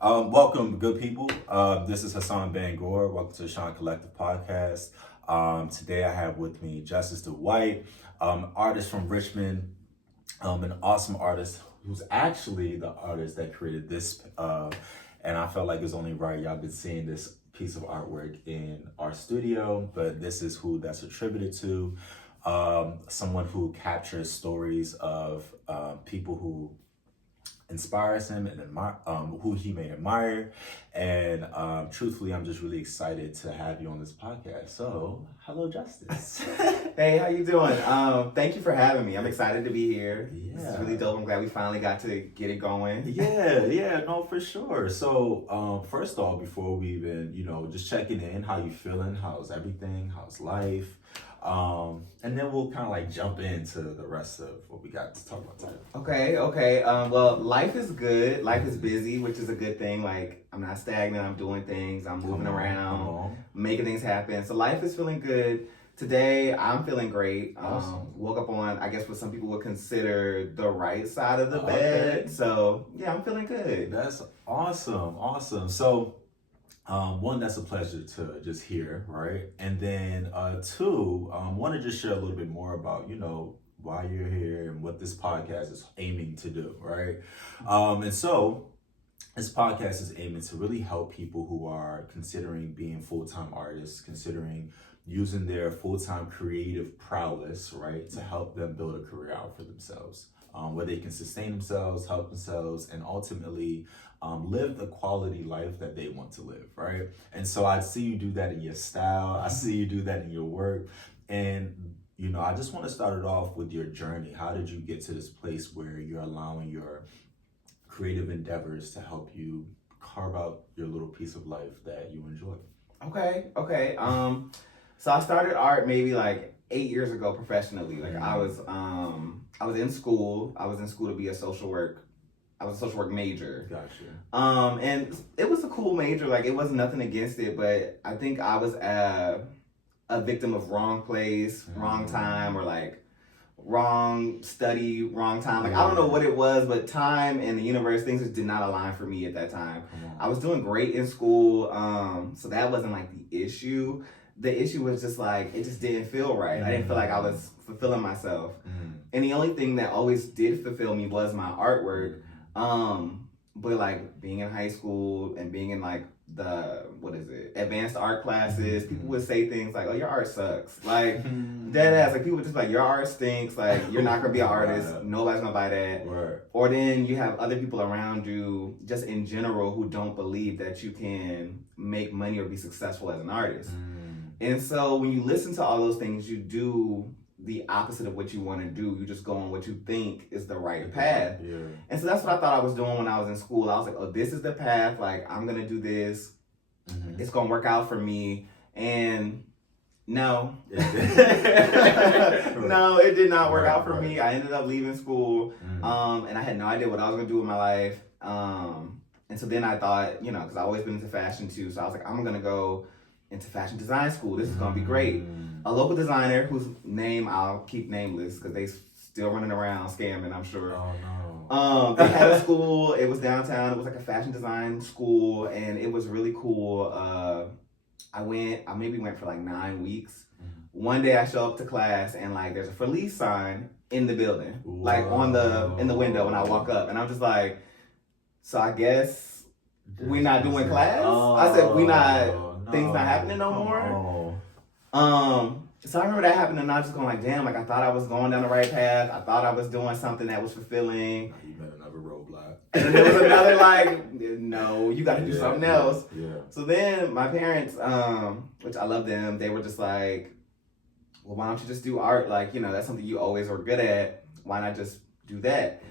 Welcome, good people. This is Hassan Bangurah. Welcome to the Sean Collective Podcast. Today I have with me Justice Dwight, artist from Richmond, an awesome artist who's actually the artist that created this. And I felt like it's only right. Y'all been seeing this piece of artwork in our studio, but this is who that's attributed to. Someone who captures stories of people who inspires him and who he may admire. And truthfully, I'm just really excited to have you on this podcast. So, hello, Justice. Hey, how you doing? Thank you for having me. I'm excited to be here. Yeah. This is really dope. I'm glad we finally got to get it going. Yeah, no, for sure. So, first off, before we even, just checking in, how you feeling? How's everything? How's life? And then we'll kind of like jump into the rest of what we got to talk about today. Okay. Well, life is good. Life is busy, which is a good thing. Like, I'm not stagnant. I'm doing things. I'm moving around, making things happen. So life is feeling good. Today, I'm feeling great. Awesome. Woke up on, I guess, what some people would consider the right side of the bed. So, yeah, I'm feeling good. That's awesome. So, one, that's a pleasure to just hear, right? And then two, want to just share a little bit more about, why you're here and what this podcast is aiming to do, right? And so this podcast is aiming to really help people who are considering being full-time artists, considering using their full-time creative prowess, right, to help them build a career out for themselves, where they can sustain themselves, help themselves, and ultimately live the quality life that they want to live, right? And so I see you do that in your style. I see you do that in your work. And, I just want to start it off with your journey. How did you get to this place where you're allowing your creative endeavors to help you carve out your little piece of life that you enjoy? Okay. So I started art maybe like 8 years ago professionally. Like I was in school. I was in school to be a social work. I was a social work major. Gotcha. And it was a cool major. Like it wasn't nothing against it, but I think I was a victim of wrong place, wrong time, or like wrong study, wrong time. Like I don't know what it was, but time and the universe, things just did not align for me at that time. I was doing great in school, so that wasn't like the issue. The issue was just like, it just didn't feel right. I didn't feel like I was fulfilling myself. And the only thing that always did fulfill me was my artwork. But like being in high school and being in like the, advanced art classes, people would say things like, oh, your art sucks. Like dead ass, like people would just like, your art stinks. Like you're not gonna be an artist. Nobody's gonna buy that. Right. Or then you have other people around you just in general who don't believe that you can make money or be successful as an artist. And so when you listen to all those things, you do the opposite of what you want to do. You just go on what you think is the right path. Yeah. And so that's what I thought I was doing when I was in school. I was like, oh, this is the path. Like, I'm going to do this. It's going to work out for me. And no. No, it did not work out for me. I ended up leaving school. And I had no idea what I was going to do with my life. And so then I thought, because I've always been into fashion too. So I was like, I'm going to go into fashion design school. This is going to be great. A local designer whose name I'll keep nameless because they still running around scamming, I'm sure. Oh, no. They had a school. It was downtown. It was like a fashion design school, and it was really cool. I maybe went for like 9 weeks. One day I show up to class, and like there's a for lease sign in the building, like in the window when I walk up, and I'm just like, so I guess we're not doing class. I said we not. Things not happening no more. So I remember that happened, and I was just going like, damn, like I thought I was going down the right path. I thought I was doing something that was fulfilling. You met another roadblock. And then there was another like, no, you got to do something else. Yeah. So then my parents, which I love them, they were just like, well, why don't you just do art? Like, that's something you always were good at. Why not just do that?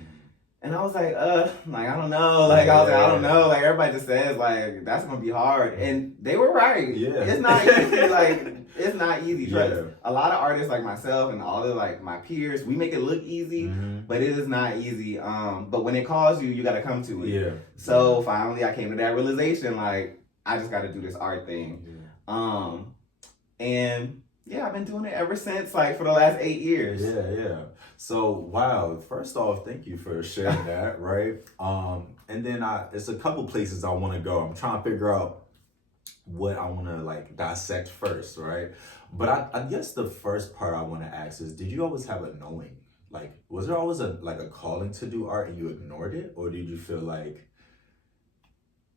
And I was like, I don't know. Like, I was like, I don't know. Like, everybody just says, like, that's going to be hard. And they were right. Yeah. It's not easy. Like, it's not easy. Yeah. A lot of artists like myself and all of, like, my peers, we make it look easy, but it is not easy. But when it calls you, you got to come to it. Yeah. So, finally, I came to that realization, like, I just got to do this art thing. And, yeah, I've been doing it ever since, like, for the last 8 years. Yeah. So wow, first off, thank you for sharing that, right? And then it's a couple places I want to go. I'm trying to figure out what I want to like dissect first, right? But I guess the first part I want to ask is, did you always have a knowing? Like, was there always a calling to do art and you ignored it, or did you feel like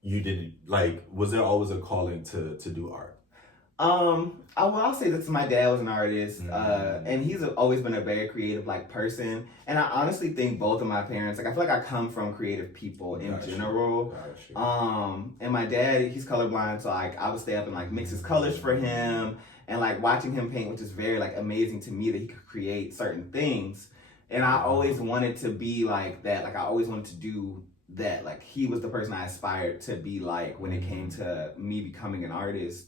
you didn't like? Was there always a calling to do art? I'll say this: my dad was an artist, and he's always been a very creative like person. And I honestly think both of my parents, like I feel like I come from creative people in general. And my dad, he's colorblind, so like I would stay up and like mix his colors for him, and like watching him paint, which is very like amazing to me that he could create certain things. And I always wanted to be like that. Like I always wanted to do that. Like he was the person I aspired to be like when it came to me becoming an artist.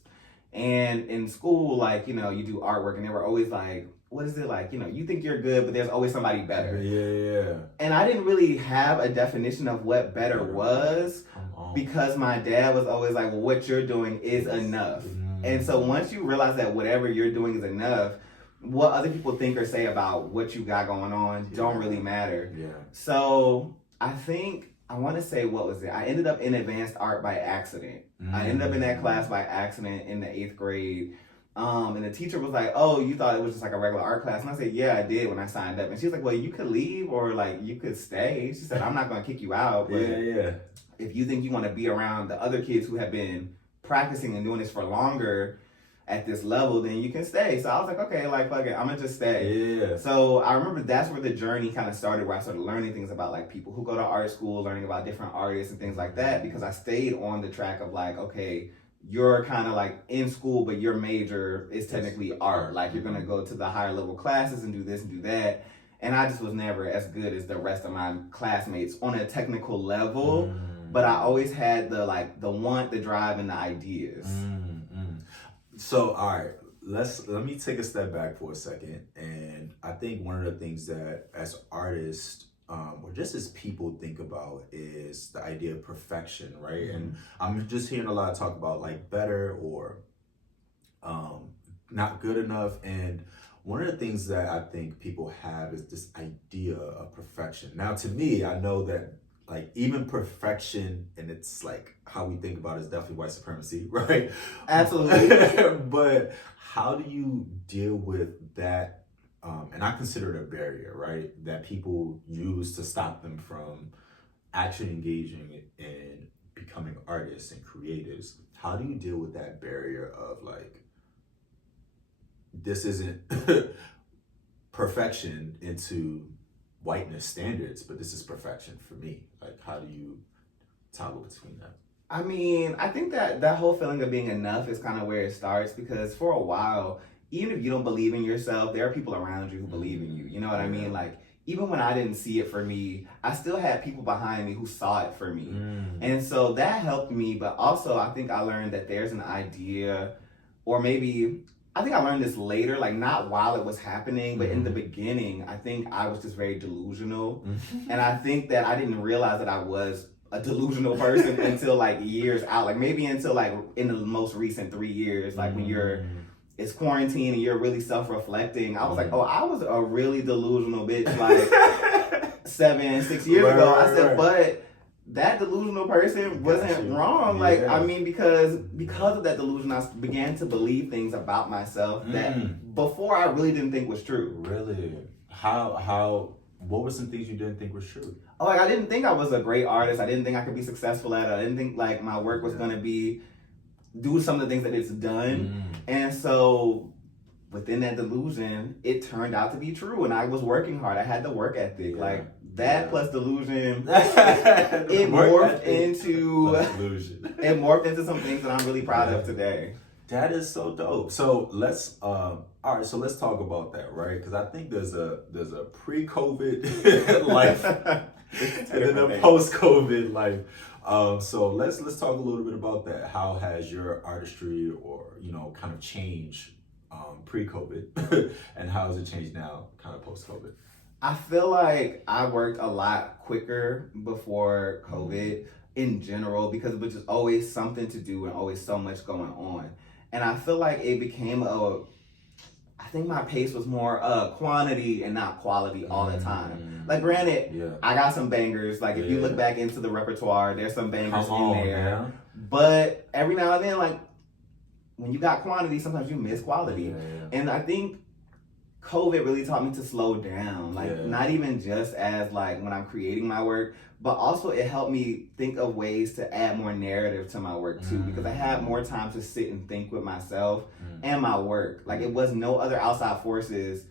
And in school, like, you know, you do artwork and they were always like, what is it like? You know, you think you're good, but there's always somebody better. Yeah. And I didn't really have a definition of what better was because my dad was always like, well, what you're doing is enough. And so once you realize that whatever you're doing is enough, what other people think or say about what you got going on don't really matter. Yeah. So I think, I want to say, what was it? I ended up in advanced art by accident. I ended up in that class by accident in the 8th grade. And the teacher was like, oh, you thought it was just like a regular art class? And I said, yeah, I did when I signed up. And she was like, well, you could leave or like you could stay. She said, I'm not going to kick you out. But if you think you want to be around the other kids who have been practicing and doing this for longer at this level, then you can stay. So I was like, okay, like, fuck it, I'm gonna just stay. Yeah. So I remember that's where the journey kind of started, where I started learning things about like people who go to art school, learning about different artists and things like that, because I stayed on the track of like, okay, you're kind of like in school, but your major is technically art. Like you're gonna go to the higher level classes and do this and do that. And I just was never as good as the rest of my classmates on a technical level. But I always had the want, the drive, and the ideas. So, all right, let me take a step back for a second. And I think one of the things that as artists, or just as people think about is the idea of perfection, right? And I'm just hearing a lot of talk about like better or not good enough. And one of the things that I think people have is this idea of perfection. Now, to me, I know that like even perfection, and it's like how we think about it is definitely white supremacy, right? Absolutely. But how do you deal with that? And I consider it a barrier, right? That people use to stop them from actually engaging in becoming artists and creatives. How do you deal with that barrier of like, this isn't perfection into whiteness standards, but this is perfection for me? Like, how do you toggle between that? I mean, I think that whole feeling of being enough is kind of where it starts, because for a while, even if you don't believe in yourself, there are people around you who believe in you. You know what I mean? Like, even when I didn't see it for me, I still had people behind me who saw it for me. And so that helped me. But also, I think I learned that there's an idea, or maybe I think I learned this later, like not while it was happening, but in the beginning, I think I was just very delusional. And I think that I didn't realize that I was a delusional person until like years out, like maybe until like in the most recent 3 years, like when it's quarantine and you're really self-reflecting. I was like, oh, I was a really delusional bitch like 6 years ago. I said, but that delusional person wasn't wrong. Like, I mean, because of that delusion, I began to believe things about myself that before I really didn't think was true. Really? What were some things you didn't think was true? Like, I didn't think I was a great artist. I didn't think I could be successful at it. I didn't think like my work was gonna do some of the things that it's done. And so within that delusion, it turned out to be true. And I was working hard. I had the work ethic. Like that plus delusion, it morphed into some things that I'm really proud of today. That is so dope. So let's all right, so let's talk about that, right? Because I think there's a pre-COVID life and then a post-COVID life. So let's talk a little bit about that. How has your artistry or kind of changed pre-COVID and how has it changed now kind of post-COVID? I feel like I worked a lot quicker before COVID in general, because it was just always something to do and always so much going on. And I feel like it became I think my pace was more quantity and not quality all the time. Like, granted, I got some bangers. Like, if you look back into the repertoire, there's some bangers in there. Man. But every now and then, like, when you got quantity, sometimes you miss quality. And I think COVID really taught me to slow down. Like, not even just as, like, when I'm creating my work, but also it helped me think of ways to add more narrative to my work too, because I had more time to sit and think with myself and my work. Like, it was no other outside forces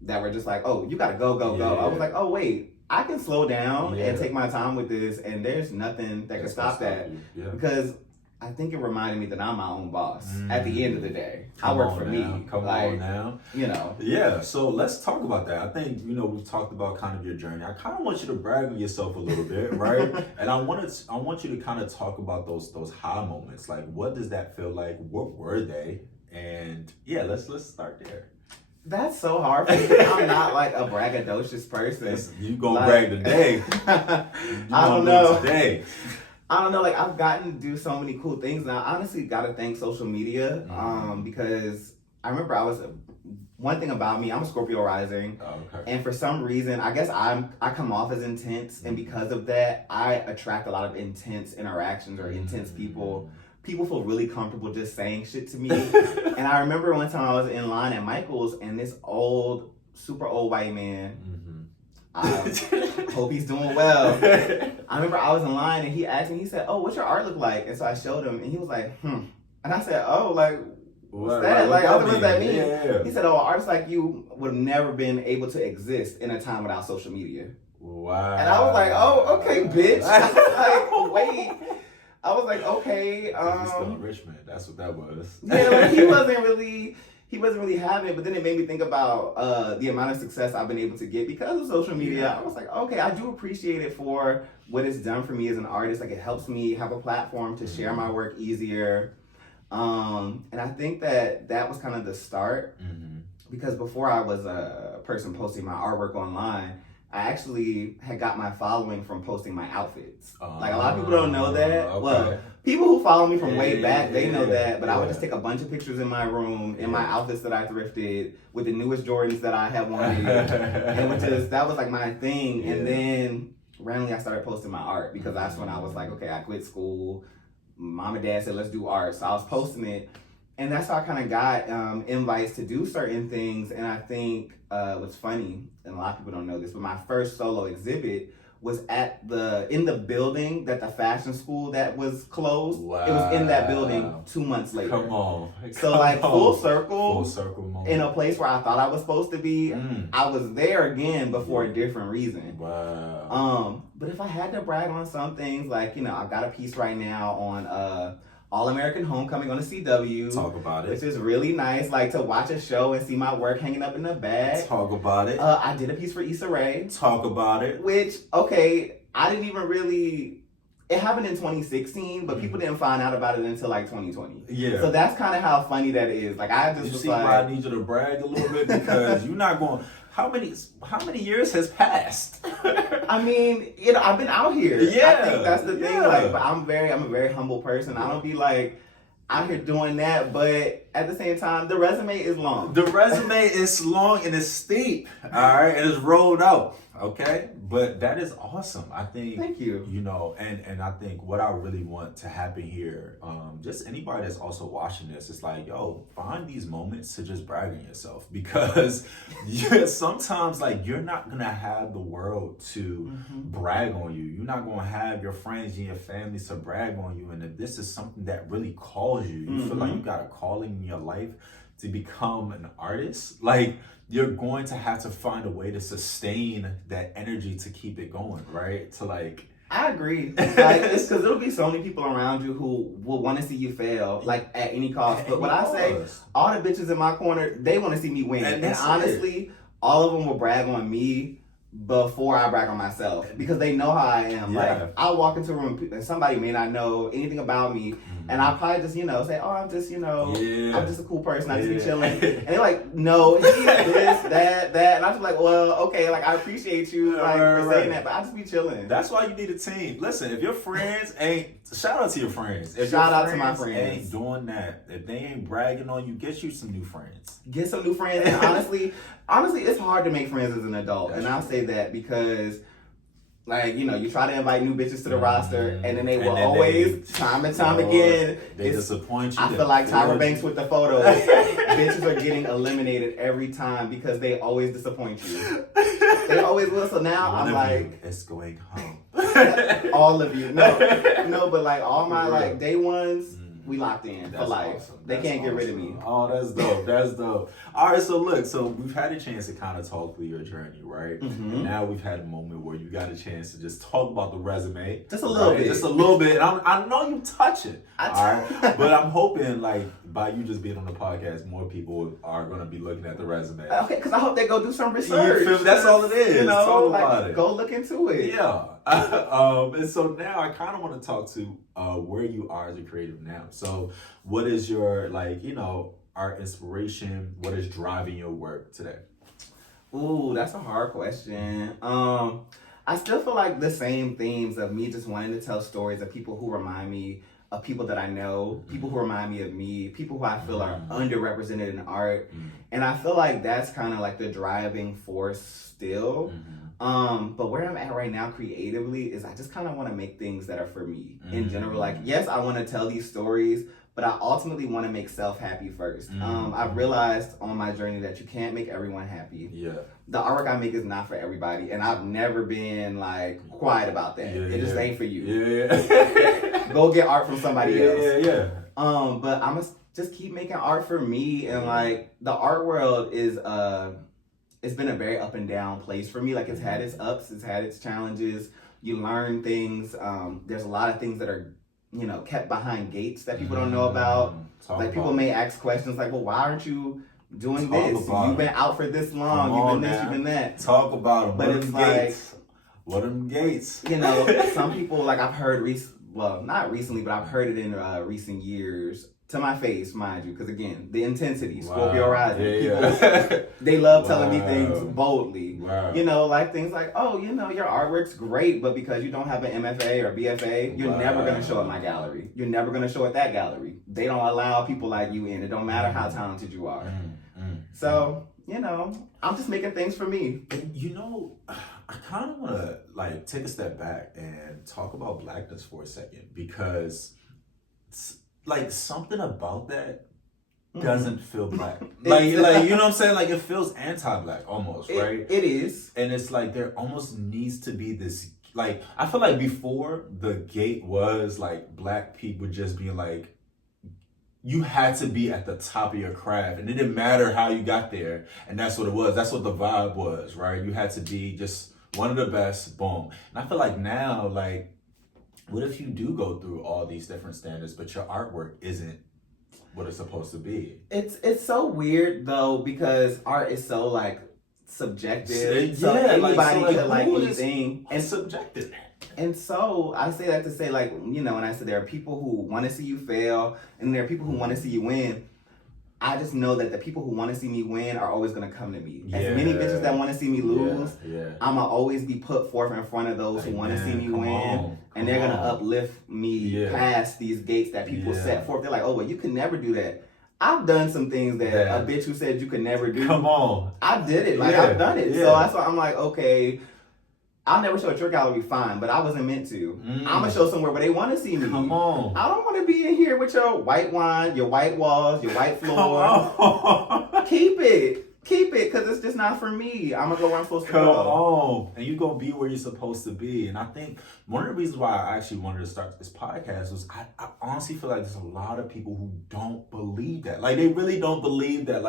that were just like, oh, you gotta go. I was like, oh wait, I can slow down and take my time with this, and there's nothing that can stop that. Because I think it reminded me that I'm my own boss at the end of the day. I work for me. Come on now. You know. Yeah, so let's talk about that. I think, you know, we've talked about kind of your journey. I kind of want you to brag on yourself a little bit, right? And I want you to kind of talk about those high moments. Like, what does that feel like? What were they? And yeah, let's start there. That's so hard for me. I'm not like a braggadocious person. You gonna brag today. I don't know. Today. I don't know, like, I've gotten to do so many cool things. Now, I honestly gotta thank social media, because I remember one thing about me, I'm a Scorpio rising, and for some reason, I guess I come off as intense, and because of that, I attract a lot of intense interactions or intense people. People feel really comfortable just saying shit to me. And I remember one time I was in line at Michael's, and this super old white man, I hope he's doing well. I remember I was in line and he asked me, he said, oh, what's your art look like? And so I showed him and he was like, And I said, oh, like, what's that? Like, what does that mean? Yeah. He said, oh, artists like you would have never been able to exist in a time without social media. Wow. And I was like, oh, okay, bitch. I was like, wait. I was like, okay. He's still in Richmond. That's what that was. Yeah, like, he wasn't really having it, but then it made me think about the amount of success I've been able to get because of social media. I was like, okay, I do appreciate it for what it's done for me as an artist. Like, it helps me have a platform to share my work easier. And I think that was kind of the start, because before I was a person posting my artwork online, I actually had got my following from posting my outfits. Like, a lot of people don't know that. Okay. Well, people who follow me from way back, they know that. But I would just take a bunch of pictures in my room, in my outfits that I thrifted, with the newest Jordans that I had wanted. And that was like my thing. And then randomly I started posting my art, because that's when I was like, okay, I quit school. Mom and dad said, let's do art. So I was posting it. And that's how I kind of got invites to do certain things. And I think what's funny, and a lot of people don't know this, but my first solo exhibit was in the building that the fashion school that was closed. Wow. It was in that building 2 months later. Come on. So like full circle moment. In a place where I thought I was supposed to be. I was there again, but for a different reason. Wow. But if I had to brag on some things, like, you know, I've got a piece right now on All-American Homecoming on the CW. Talk about it. Which is really nice, like, to watch a show and see my work hanging up in the bag. Talk about it. I did a piece for Issa Rae. Talk about it. Which, okay, I didn't even really... It happened in 2016, but people didn't find out about it until, like, 2020. Yeah. So that's kind of how funny that is. Like, I just was like... why I need you to brag a little bit? Because you're not going... How many years has passed? I mean, you know, I've been out here. Yeah. I think that's the thing. Like, but I'm a very humble person. I don't be like out here doing that, but at the same time, the resume is long. The resume is long and it's steep. All right, and it's rolled out. Okay, but that is awesome. I think. Thank you. You know, and I think what I really want to happen here, just anybody that's also watching this, it's like, yo, find these moments to just brag on yourself, because sometimes like you're not gonna have the world to brag on you. You're not gonna have your friends and your family to brag on you. And if this is something that really calls you, you feel like you got a calling in your life to become an artist, like, you're going to have to find a way to sustain that energy to keep it going, right? To like... I agree. Like, it's because there'll be so many people around you who will want to see you fail, like, at any cost. But what I say, all the bitches in my corner, they want to see me win. And honestly, all of them will brag on me before I brag on myself because they know how I am. Yeah. Like I walk into a room and somebody may not know anything about me, and I probably just say, "Oh, I'm just I'm just a cool person. I just be chilling." And they're like, "No, he's this, that," and I'm just like, "Well, okay, like I appreciate you for saying that, but I just be chilling." That's why you need a team. Listen, if your friends ain't shout out to your friends. If shout your out to my friends friends. ain't doing that, if they ain't bragging on you, get you some new friends. Get some new friends. And honestly, it's hard to make friends as an adult. That's and I'll say that because, like, you try to invite new bitches to the roster, and then they will always, time and time again, they disappoint you. I feel like Tyra Banks with the photos. Bitches are getting eliminated every time because they always disappoint you. They always will. So now I'm like, it's going home. all of you. No, but like all my like day ones, we locked in for life. Awesome. They can't get rid of me. Oh, that's dope. That's dope. All right, so look, we've had a chance to kind of talk through your journey, right? Mm-hmm. And now we've had a moment where you got a chance to just talk about the resume. Just a little bit. Just a little bit. And I know you touch it. All right. But I'm hoping, like, by you just being on the podcast, more people are going to be looking at the resume. Okay, because I hope they go do some research. You feel me? That's all it is. Talk about it. Go look into it. Yeah. And so now I kind of want to talk to where you are as a creative now. So what is your, art inspiration? What is driving your work today? Ooh, that's a hard question. I still feel like the same themes of me just wanting to tell stories of people who remind me of people that I know, people who remind me of me, people who I feel are underrepresented in art. And I feel like that's kind of like the driving force still. But where I'm at right now creatively is I just kind of want to make things that are for me in general. Like, yes, I want to tell these stories, but I ultimately want to make self happy first. I've realized on my journey that you can't make everyone happy. Yeah. The artwork I make is not for everybody, and I've never been like quiet about that. It just ain't for you. Yeah. Go get art from somebody else. Yeah. But I'm gonna just keep making art for me, and like the art world is it's been a very up and down place for me. Like it's had its ups, it's had its challenges. You learn things. There's a lot of things that are kept behind gates that people don't know about. People may ask questions like, well, why aren't you doing this? You've been out for this long. You've been this, you've been that. Talk about them. But it's like, what them gates? Some people, like I've heard, not recently, but I've heard it in recent years. To my face, mind you, because again, the intensity, Scorpio rising. People, they love telling me things boldly. Like things like, oh, your artwork's great, but because you don't have an MFA or BFA, you're never going to show at my gallery. You're never going to show at that gallery. They don't allow people like you in. It don't matter how talented you are. So, I'm just making things for me. And, I kind of want to take a step back and talk about Blackness for a second, because something about that doesn't feel Black. You know what I'm saying? Like it feels anti-Black almost, right? It is. And it's like there almost needs to be this, I feel like before the gate was Black people just being you had to be at the top of your craft, and it didn't matter how you got there, and that's what it was. That's what the vibe was, right? You had to be just one of the best, boom. And I feel like now, what if you do go through all these different standards, but your artwork isn't what it's supposed to be? It's so weird though, because art is so subjective. So anybody could anything. And subjective. And so I say that to say when I said there are people who want to see you fail and there are people who want to see you win. I just know that the people who want to see me win are always going to come to me. As many bitches that want to see me lose, I'm going to always be put forth in front of those who want to see me win. And they're going to uplift me past these gates that people set forth. They're like, oh, well, you can never do that. I've done some things that a bitch who said you could never do. Come on. I did it. I've done it. So that's why I'm like, okay, I'll never show at your gallery, fine, but I wasn't meant to. I'm going to show somewhere where they want to see me. Come on. I don't want to be in here with your white wine, your white walls, your white floor. Keep it, because it's just not for me. I'm going to go where I'm supposed to go. Come on. And you're going to be where you're supposed to be. And I think one of the reasons why I actually wanted to start this podcast was I honestly feel like there's a lot of people who don't believe that. They really don't believe that,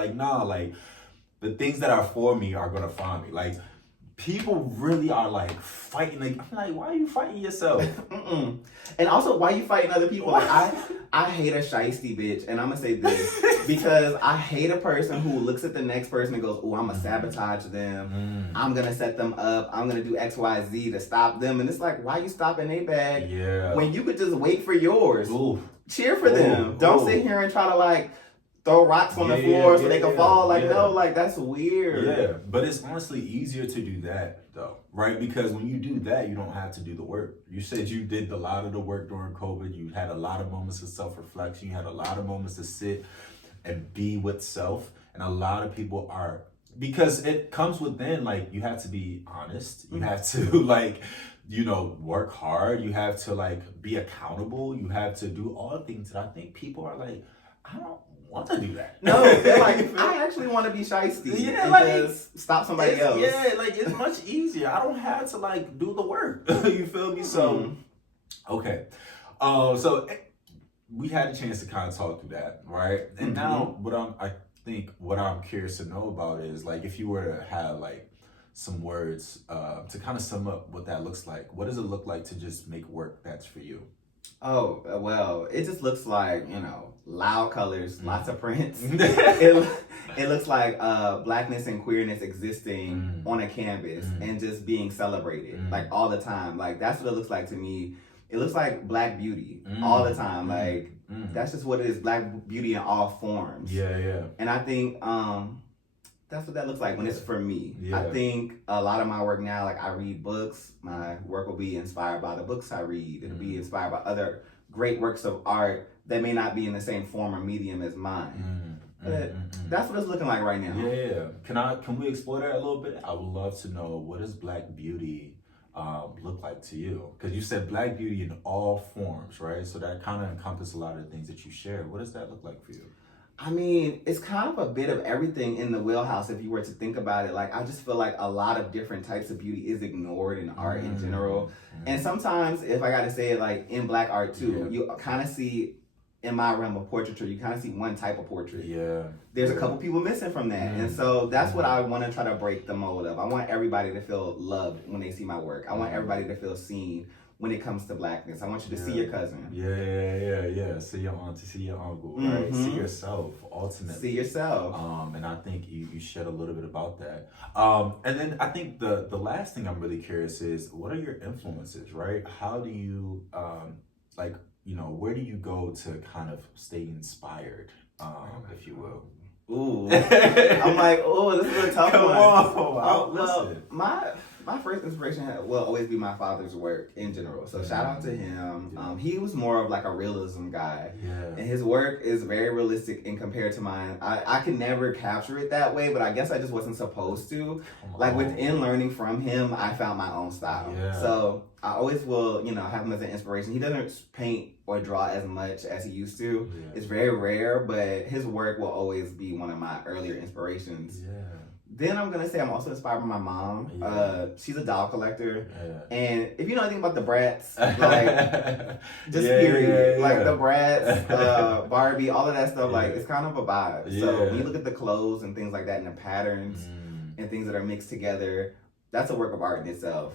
the things that are for me are going to find me. people really are like fighting. Like, I'm like, why are you fighting yourself? Mm-mm. And also, why you fighting other people? Like, I hate a shiesty bitch, and I'm gonna say this because I hate a person who looks at the next person and goes, "Oh, I'm gonna sabotage them. I'm gonna set them up. I'm gonna do X, Y, Z to stop them." And it's like, why you stopping their bag when you could just wait for yours? Ooh. Cheer for them. Don't sit here and try to like throw rocks on the floor so they can fall. Like, no, like that's weird. Yeah, but it's honestly easier to do that though, right? Because when you do that, you don't have to do the work. You said you did a lot of the work during COVID. You had a lot of moments of self-reflection. You had a lot of moments to sit and be with self. And a lot of people are, because it comes within, like, you have to be honest. You have to like, you know, work hard. You have to like be accountable. You have to do all the things that I think people are like, I don't want to do that. No, they're like, I actually want to be shiesty. Yeah, and like, just stop somebody else. Yeah, like it's much easier. I don't have to like do the work. You feel me? So, okay. So we had a chance to kind of talk through that, right? And now what I'm curious to know about is like, if you were to have like some words to kind of sum up what that looks like, what does it look like to just make work that's for you? Oh, well, it just looks like, you know, loud colors, lots of prints. It looks like blackness and queerness existing on a canvas and just being celebrated like all the time. Like that's what it looks like to me. It looks like Black beauty all the time. Like that's just what it is, Black beauty in all forms. Yeah. And I think that's what that looks like when it's for me. Yeah. I think a lot of my work now, like I read books, my work will be inspired by the books I read. It'll be inspired by other great works of art that may not be in the same form or medium as mine. But that's what it's looking like right now. Yeah. Can we explore that a little bit? I would love to know, what does Black beauty look like to you? Because you said Black beauty in all forms, right? So that kind of encompasses a lot of the things that you share. What does that look like for you? I mean, it's kind of a bit of everything in the wheelhouse if you were to think about it. Like, I just feel like a lot of different types of beauty is ignored in art in general. And sometimes, if I gotta say it, like in Black art too, you kind of see, in my realm of portraiture, you kind of see one type of portrait. Yeah. There's a couple people missing from that. And so that's what I want to try to break the mold of. I want everybody to feel loved when they see my work. I want everybody to feel seen when it comes to Blackness. I want you to see your cousin. Yeah. See your auntie, see your uncle, right? See yourself, ultimately. See yourself. And I think you shared a little bit about that. And then I think the last thing I'm really curious is, what are your influences, right? How do you, like, you know, where do you go to kind of stay inspired, if you will? Ooh. I'm like, oh, this is a tough one. Well, my first inspiration will always be my father's work in general. So shout out to him. He was more of like a realism guy. And his work is very realistic in compared to mine. I could never capture it that way, but I guess I just wasn't supposed to. Like within learning from him, I found my own style. So I always will, you know, have him as an inspiration. He doesn't paint or draw as much as he used to. It's very rare, but his work will always be one of my earlier inspirations. Then I'm gonna say I'm also inspired by my mom. She's a doll collector, and if you know anything about the Bratz, like just period, like the Bratz, Barbie, all of that stuff, like it's kind of a vibe. So when you look at the clothes and things like that, and the patterns and things that are mixed together, that's a work of art in itself.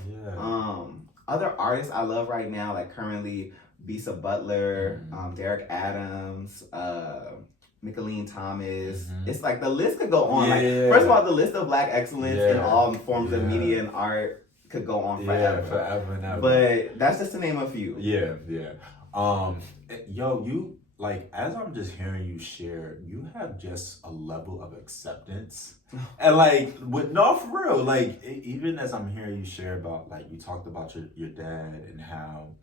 Other artists I love right now, like currently, Bisa Butler, Derek Adams, Micheline Thomas. It's like the list could go on. Like first of all, the list of Black excellence in all forms of media and art could go on forever. Forever and ever. But that's just to name a few. Yo, you, like, as I'm just hearing you share, you have just a level of acceptance. And like, for real, like, even as I'm hearing you share about, like, you talked about your dad and how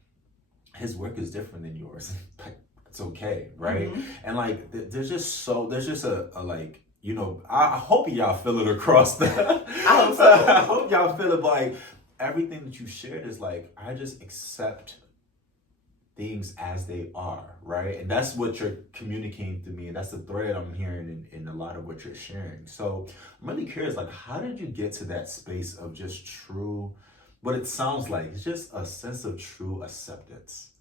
his work is different than yours. Like, it's okay, right? And like, there's just a like, you know, I hope y'all feel it across the. I hope so. I hope y'all feel it, like everything that you shared is like, I just accept things as they are, right? And that's what you're communicating to me, and that's the thread I'm hearing in a lot of what you're sharing. So I'm really curious, like, how did you get to that space of just true, what it sounds like, it's just a sense of true acceptance?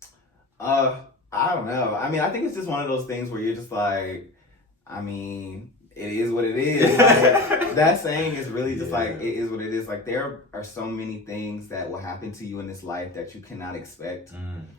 I don't know. I mean, I think it's just one of those things where you're just like, I mean, it is what it is. Like, that saying is really just like, it is what it is. Like, there are so many things that will happen to you in this life that you cannot expect.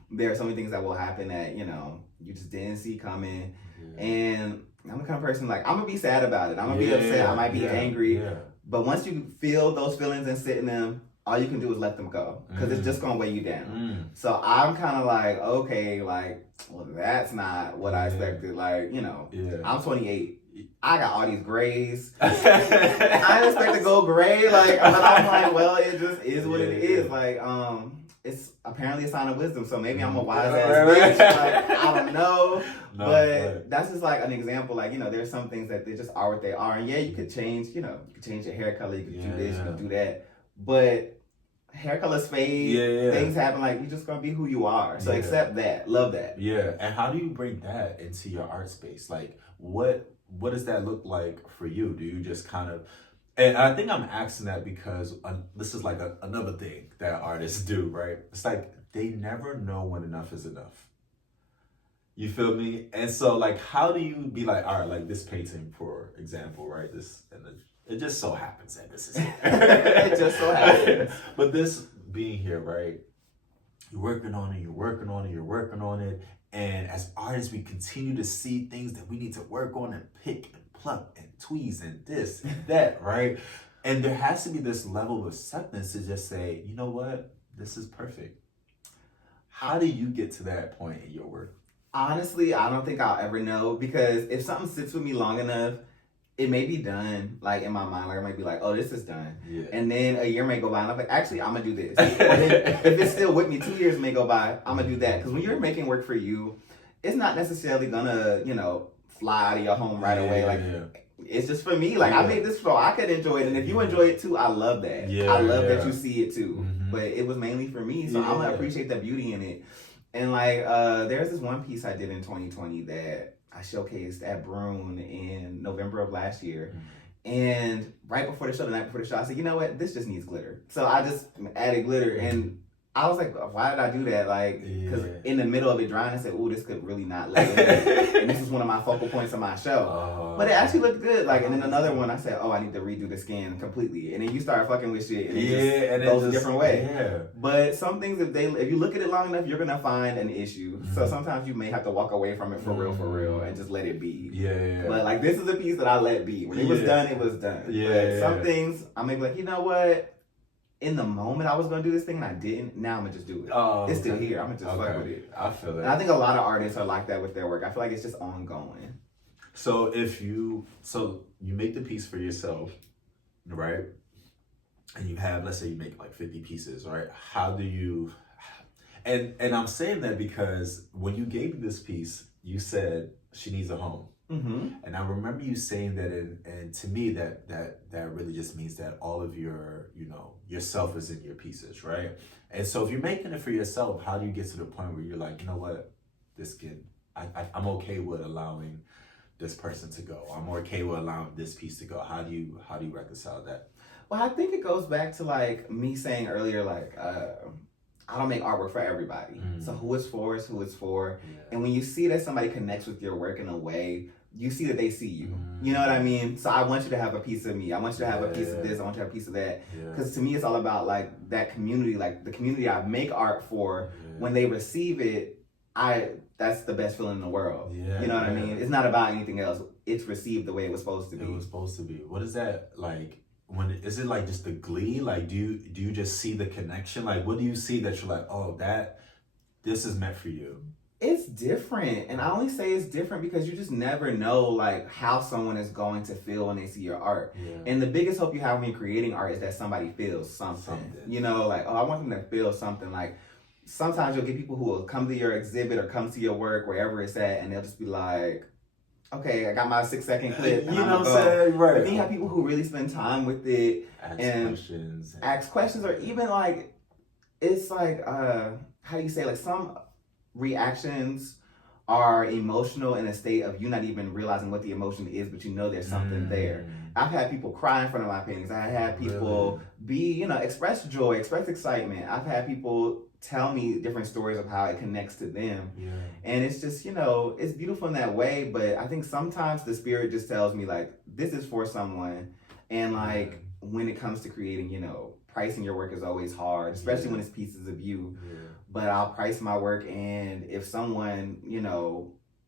There are so many things that will happen that, you know, you just didn't see coming. And I'm the kind of person, like, I'm gonna be sad about it. I'm gonna be upset. I might be angry. But once you feel those feelings and sit in them, all you can do is let them go, because it's just gonna weigh you down. So I'm kind of like, okay, like, well, that's not what I expected. Like, you know, I'm 28. I got all these grays. I didn't expect to go gray. Like, but I'm like, well, it just is what it is. Like, it's apparently a sign of wisdom. So maybe I'm a wise ass bitch. Like, I don't know. But that's just like an example. Like, you know, there's some things that they just are what they are. And yeah, you could change, you know, you could change your hair color, you could do this, you could do that. But hair colors fade, things happen. Like, you're just gonna be who you are. So accept that, love that. Yeah. And how do you bring that into your art space? Like, what does that look like for you? Do you just kind of, and I think I'm asking that because this is like another thing that artists do, right? It's like they never know when enough is enough. You feel me? And so, like, how do you be like, all right, like this painting, for example, right? This, and it just so happens that this is here. It just so happens. But this being here, right? You're working on it, you're working on it, you're working on it. And as artists, we continue to see things that we need to work on and pick and pluck and tweeze and this and that, right? And there has to be this level of acceptance to just say, you know what? This is perfect. How do you get to that point in your work? Honestly, I don't think I'll ever know, because if something sits with me long enough, it may be done, like, in my mind. Like, I might be like, oh, this is done. And then a year may go by and I'm like, actually, I'm gonna do this. And then if it's still with me, 2 years may go by, I'm gonna do that. Because when you're making work for you, it's not necessarily gonna, you know, fly out of your home right away. Like, it's just for me. Like, I made this so I could enjoy it. And if you enjoy it too, I love that. I love that you see it too. But it was mainly for me. So I'm gonna appreciate the beauty in it. And like, there's this one piece I did in 2020 that I showcased at Bruin in November of last year. And right before the show, the night before the show, I said, you know what? This just needs glitter. So I just added glitter. And I was like, why did I do that? Like, because in the middle of it drying, I said, oh, this could really not look good. And this is one of my focal points of my show. But it actually looked good. Like, and then another one, I said, oh, I need to redo the skin completely. And then you start fucking with shit, and it just goes a different way. But some things, if you look at it long enough, you're gonna find an issue. So sometimes you may have to walk away from it for real, and just let it be. But like, this is a piece that I let be. When it was done, it was done. But some things, I may be like, you know what? In the moment I was gonna do this thing and I didn't. Now I'm gonna just do it. It's still here. I'm gonna just fuck with it. I feel it. And I think a lot of artists are like that with their work. I feel like it's just ongoing. So you make the piece for yourself, right? And you have, let's say you make like 50 pieces, right? How do you? And I'm saying that because when you gave me this piece, you said she needs a home. And I remember you saying that, and to me that really just means that all of your, you know, yourself is in your pieces, right? And so if you're making it for yourself, how do you get to the point where you're like, you know what, I'm okay with allowing this person to go. I'm okay with allowing this piece to go. How do you reconcile that? Well, I think it goes back to like me saying earlier, like, I don't make artwork for everybody. So who it's for is who it's for. And when you see that somebody connects with your work in a way, you see that they see you. You know what I mean? So I want you to have a piece of me. I want you to have a piece of this. I want you to have a piece of that. Because to me, it's all about like that community, like the community I make art for. When they receive it, that's the best feeling in the world. You know what I mean? It's not about anything else. It's received the way it was supposed to be. It was supposed to be. What is that like? Is it like just the glee? Like, do you just see the connection? Like, what do you see that you're like, oh, this is meant for you? It's different. And I only say it's different because you just never know like how someone is going to feel when they see your art. And the biggest hope you have when you're creating art is that somebody feels something. You know, like, oh, I want them to feel something. Like, sometimes you'll get people who will come to your exhibit or come to your work, wherever it's at, and they'll just be like, okay, I got my 6-second clip. And you know what I'm saying? Right. But then you have people who really spend time with it. Ask questions, or even like, it's like, how do you say, like, some reactions are emotional in a state of you not even realizing what the emotion is, but you know there's something there. I've had people cry in front of my paintings. I had people express joy, express excitement. I've had people tell me different stories of how it connects to them. Yeah. And it's just, it's beautiful in that way, but I think sometimes the spirit just tells me like, this is for someone. And like, when it comes to creating, pricing your work is always hard, especially when it's pieces of you. Yeah. But I'll price my work, and if someone,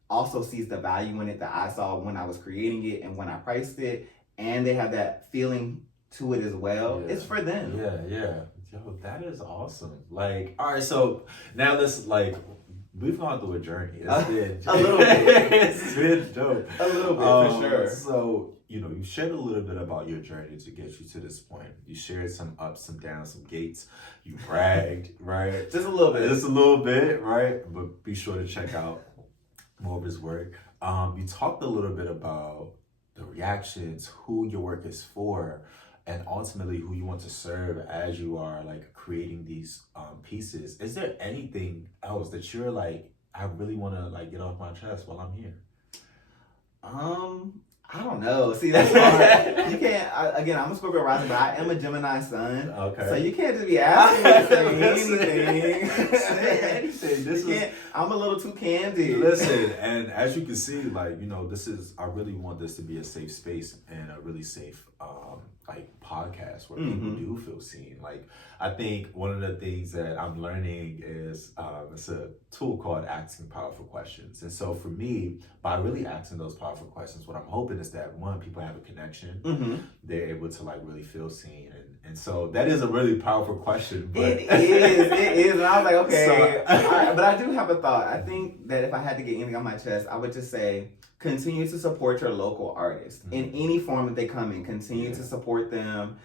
also sees the value in it that I saw when I was creating it and when I priced it, and they have that feeling to it as well, it's for them. Yeah. Yo, that is awesome. Like, all right, so now let's we've gone through a journey. It's been a little bit. It's been dope. A little bit, for sure. So, you shared a little bit about your journey to get you to this point. You shared some ups, some downs, some gates. You bragged, right? Just a little bit. Just a little bit, right? But be sure to check out more of his work. You talked a little bit about the reactions, who your work is for, and ultimately who you want to serve as you are creating these pieces. Is there anything else that you're like, I really want to get off my chest while I'm here? I don't know. See, that's hard. You can't. Again, I'm a Scorpio rising, but I am a Gemini sun. Okay. So you can't just be asking me to say anything. Say anything. I'm a little too candid. Listen, and as you can see, this is. I really want this to be a safe space and a really safe, podcast where people do feel seen. I think one of the things that I'm learning is it's a tool called asking powerful questions. And so for me, by really asking those powerful questions, what I'm hoping is that one, people have a connection. They're able to really feel seen. And so that is a really powerful question. But it is. And I was like, okay. All right, but I do have a thought. I think that if I had to get anything on my chest, I would just say, continue to support your local artists in any form that they come in. Continue to support them.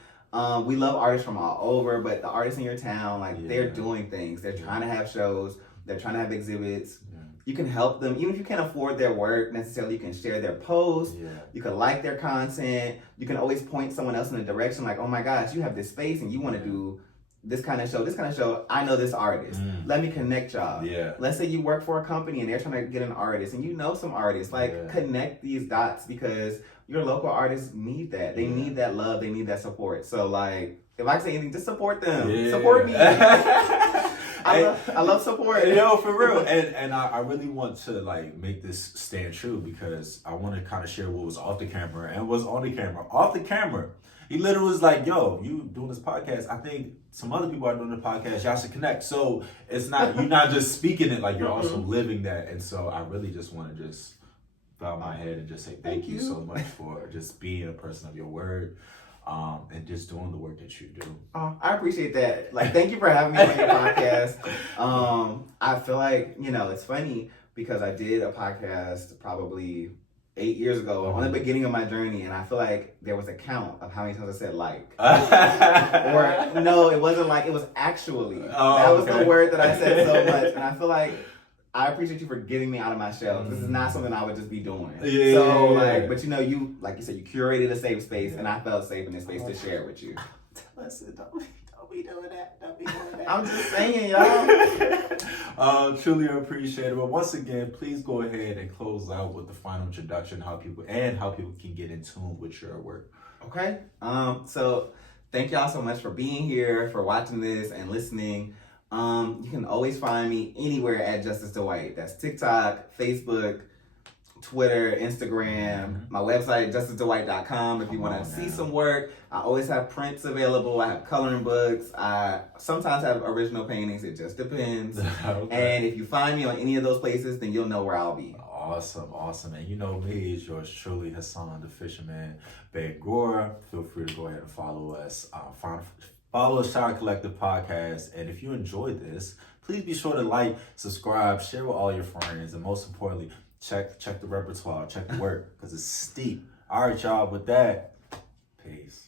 We love artists from all over, but the artists in your town, they're doing things. They're trying to have shows. They're trying to have exhibits. You can help them. Even if you can't afford their work necessarily, you can share their posts. You can like their content. You can always point someone else in a direction like, oh my gosh, you have this space and you want to do this kind of show. I know this artist. Let me connect y'all. Let's say you work for a company and they're trying to get an artist and you know some artists. Connect these dots because your local artists need that. They need that love. They need that support. So if I say anything, just support them. Support me. I love support. For real. And I really want to make this stand true because I want to kind of share what was off the camera and what's on the camera. Off the camera, he literally was like, yo, you doing this podcast. I think some other people are doing the podcast. Y'all should connect. So it's not, you're not just speaking it, you're also living that. And so I really just want to just bow my head and just say thank you so much for just being a person of your word. And just doing the work that you do. I appreciate that. Thank you for having me on your podcast. I feel like, it's funny because I did a podcast probably 8 years ago on the beginning of my journey, and I feel like there was a count of how many times I said or no, it wasn't it was actually. That was the word that I said so much, and I feel like I appreciate you for getting me out of my shell. This is not something I would just be doing. But you, like you said, you curated a safe space, and I felt safe in this space to share it with you. Listen, don't be doing that. Don't be doing that. I'm just saying, y'all. Truly appreciate it. But once again, please go ahead and close out with the final introduction, how people can get in tune with your work. Okay. So thank y'all so much for being here, for watching this and listening. You can always find me anywhere at Justice Dwight. That's TikTok, Facebook, Twitter, Instagram, my website, justicedwight.com. If you want to see some work, I always have prints available. I have coloring books. I sometimes have original paintings. It just depends. And if you find me on any of those places, then you'll know where I'll be. Awesome. And you know me, it's yours truly, Hassan the Fisherman Bangurah. Feel free to go ahead and follow us. Follow Shine Collective Podcast. And if you enjoyed this, please be sure to subscribe, share with all your friends, and most importantly, check the repertoire, check the work, because it's steep. All right, y'all, with that, peace.